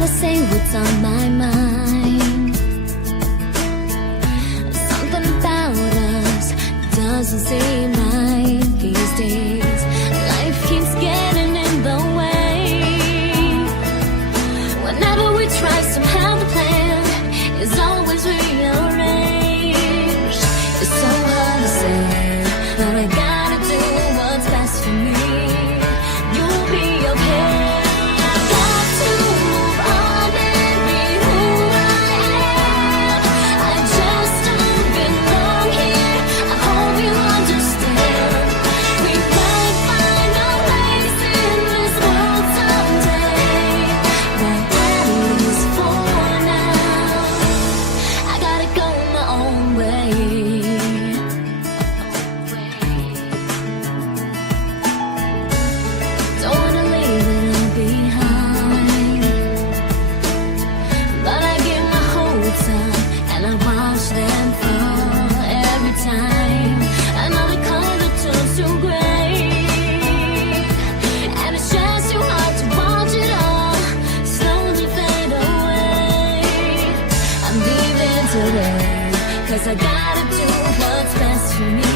gotta say what's on my mind. Something about us doesn't seem right these days. Life keeps getting in the way. Whenever we try, somehow the plan is always rearranged. It's so hard to say, but I gotta do what's best for me. You'll be okay. Cause I gotta do what's best for me.